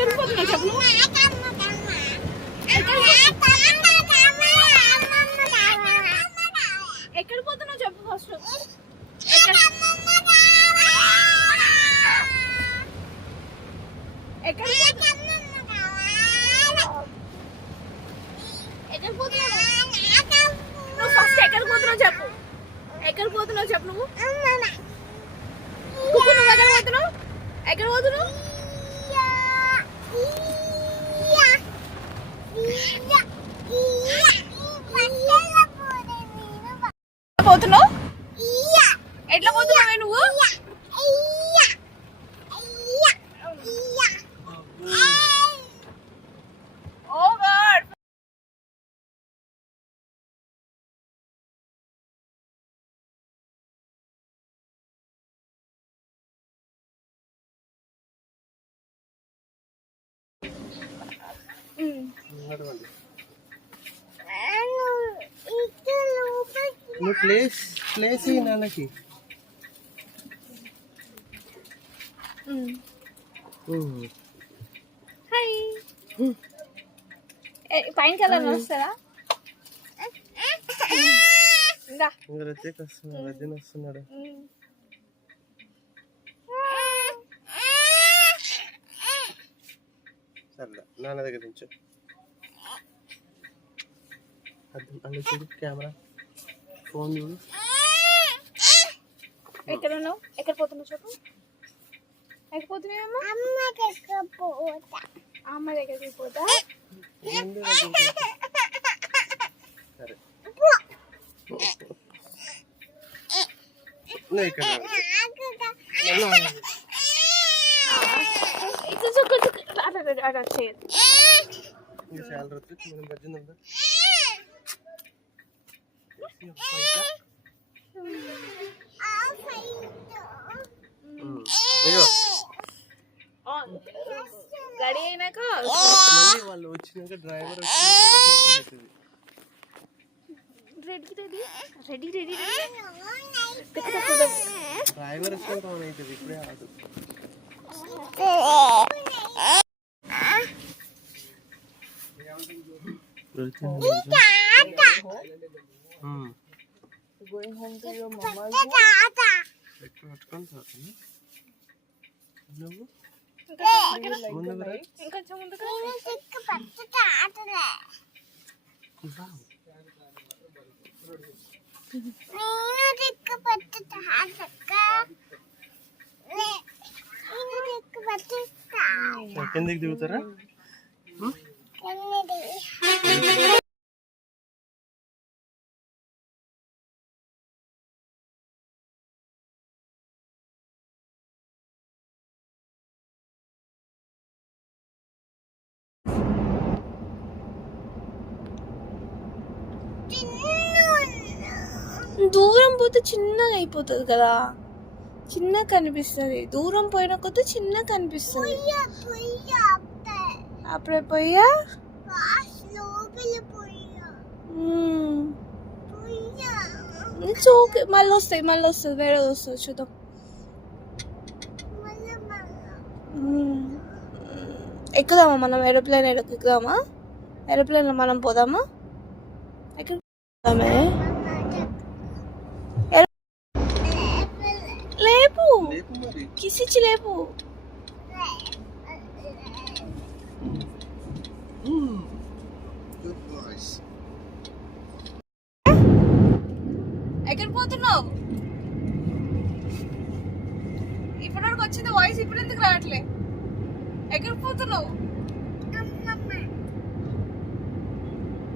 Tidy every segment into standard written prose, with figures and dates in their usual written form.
ఎక్కడికి పోతున్నావు చెప్పు నువ్వు? ఎక్కడికి పోతున్నావు చెప్పు ఫస్ట్. ఎక్కడికి పోతున్నావు? నువ్వు ఫస్ట్ ఎక్కడికి పోతున్నావు చెప్పు. ఎక్కడికి పోతున్నావు చెప్పు నువ్వు. నువ్వు ఎక్కడ పోతున్నావు? ఎక్కడ పోతున్నావు? పోతున్నావు? ఎట్లా పోతున్నావే నువ్వు? ఓ గాడ్. నువ్వు ప్లేస్ నాన్నకి పైన కలర్ వస్తుందా? వస్తున్నాడు. సరే నాన్న దగ్గర నుంచి అల్లు చూడు, కెమెరా ఫోన్ చూడు. ఎక్కడ ఉన్నావు? ఎక్కడ పోతున్నావు చెప్పు. ఎక్కడ పోతున్నావు? అమ్మ దగ్గరికి పోతా. సరే రెడీ అయినాక వాళ్ళు వచ్చినాక డ్రైవర్ డ్రైవర్ వచ్చినాక అవుతుంది. ఇప్పుడే ఆడు going home to your mama's కిందకి దిగుతారా? దూరం పోతే చిన్నగా అయిపోతుంది కదా, చిన్నగా కనిపిస్తుంది. దూరం పోయిన కొద్ది చిన్నగా కనిపిస్తుంది. అప్పుడే పోయా ఇట్స్ ఓకే. మళ్ళీ వస్తుంది వేరే వస్తుంది చూద్దాం. ఎక్కుదామా మనం? ఏరోప్లేన్ ఎక్కుదామా? ఏరోప్లేన్లో మనం పోదామా? ఎక్కడ పోదామే? లేపు, కిసిచ్చి లేపు. ఎక్కడ పోతున్నావు? ఇప్పటివరకు వచ్చింది వాయిస్, ఇప్పుడు ఎందుకు రావట్లే? ఎక్కడ పోతున్నావు?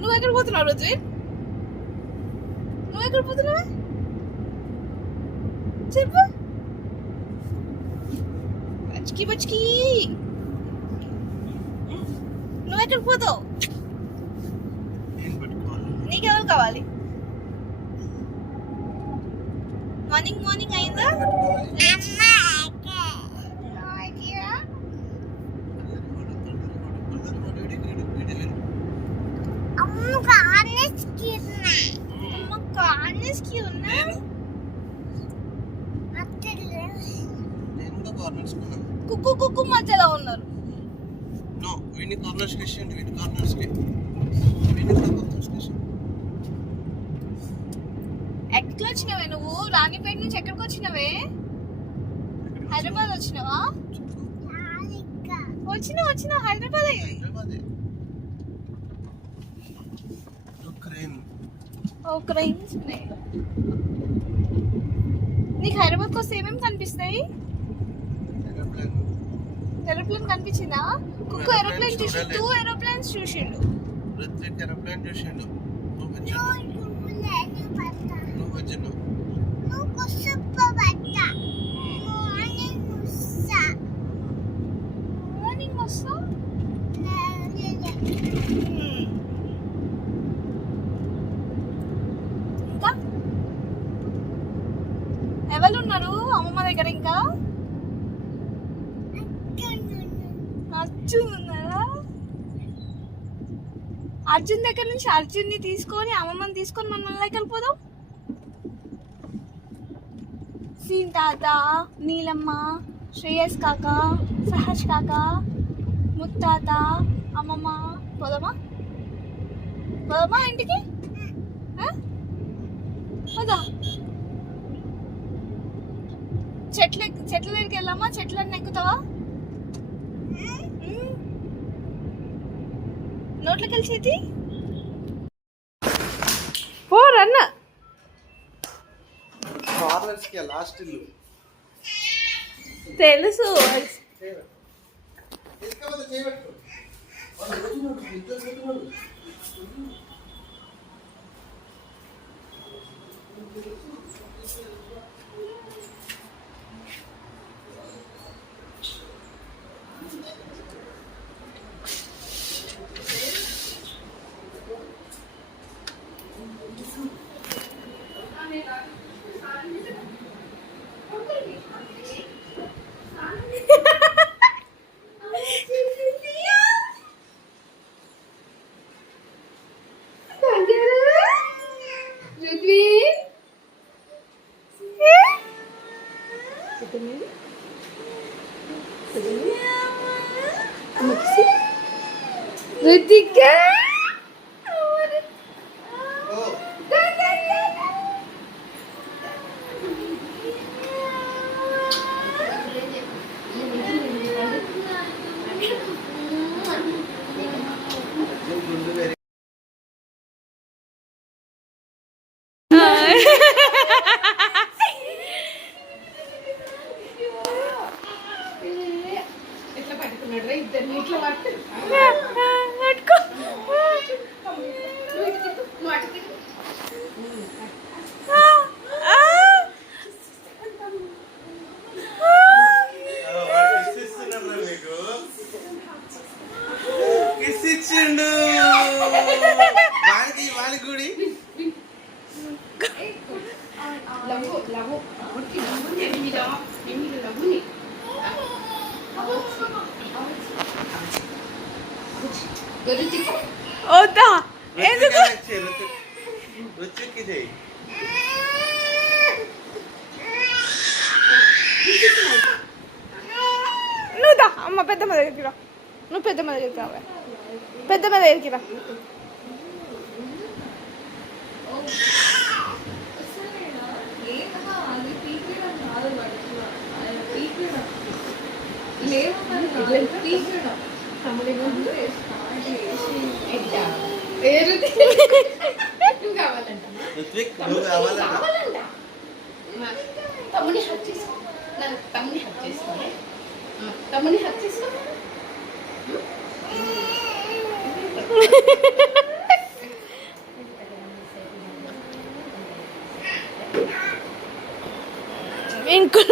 నువ్వు ఎక్కడ పోతున్నావు రోజు? నువ్వు ఎక్కడ పోతున్నావా చెప్పు. బచ్కి బచ్కి నువ్వు ఎక్కడ పోతావు? నీకెవరు కావాలి? మార్నింగ్ అయిందా? కార్నెస్కి ఉన్నా కుక్కు మధ్యలో ఉన్నారు. నో వీని కార్నర్స్ కి ఇచ్చేయండి, వీని కార్నర్స్ కి, వీని కార్నర్స్ కి ఇచ్చేయండి. ఎట్లా వచ్చినవే నువ్వు? రాణిపేట నుంచి ఎక్కడికి వచ్చినవే? హైదరాబాద్ వచ్చినావా? వచ్చినా హైదరాబాద్. హైదరాబాదే. క్రేన్. ఓ క్రెయిన్స్ ఉన్నాయి. నీకు హైదరాబాద్కి వస్తే ఏమేమి కనిపిస్తాయి? ఏరోప్లేన్ కనిపించిందా? కుక్కు ఏరోప్లేన్ చూసి 2 ఏరోప్లేన్స్ చూసిండు. రిత్విక్ ఏరోప్లేన్ చూసిండు. నువ్వు వచ్చిన మార్నింగ్ వస్తా. ఇంకా ఎవరు ఉన్నారు అమ్మమ్మ దగ్గర? ఇంకా అర్జున్ ఉన్నారా? అర్జున్ దగ్గర నుంచి అర్జున్ని తీసుకొని అమ్మమ్మని తీసుకొని మనం వెళ్ళిపోదాం. సీన్ తాత, నీలమ్మ, శ్రేయస్ కాక, సహజ్ కాక, ముత్తాత, అమ్మమ్మ. పోదామా ఇంటికి? పోదా. చెట్ల దగ్గరికి వెళ్దామా? చెట్లన్నీ ఎక్కుతావా? నోట్లోకి వెళ్ళి పో రన్న. కార్నర్స్ కి లాస్ట్ ఇల్లు తెలుసు. తీసుకపోతే చేయబెట్టు. రితికా ఎట్లా పట్టుకున్నాడు రా ఇద్దరిని? ఇట్లా పట్టు. ఇచ్చిండు వాళ్ళ గుడి. లవ్వు లవ్వు లవ్వుని వద్దా? ఎందుకు? రుచికి చేయి. నువ్వు దా అమ్మ పెద్దమ్మ దగ్గరికి రా. నువ్వు పెద్దమ్మ దగ్గరికి రావా? పెద్దమ్మ దగ్గరికి రా. తమ్ముని హక్ చేసుకో. తమ్ముని హక్ చేసుకో. తమ్ముని హక్ చేసుకో. ఇంకో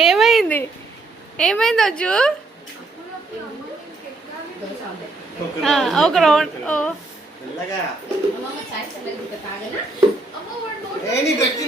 ఏమైంది? అజ్జు? ఒక రౌండ్. మెల్లగా. అమ్మమ్మ చాయ్ చల్లగా తాగనా? అమ్మ వాడు ఏ నీ గట్టి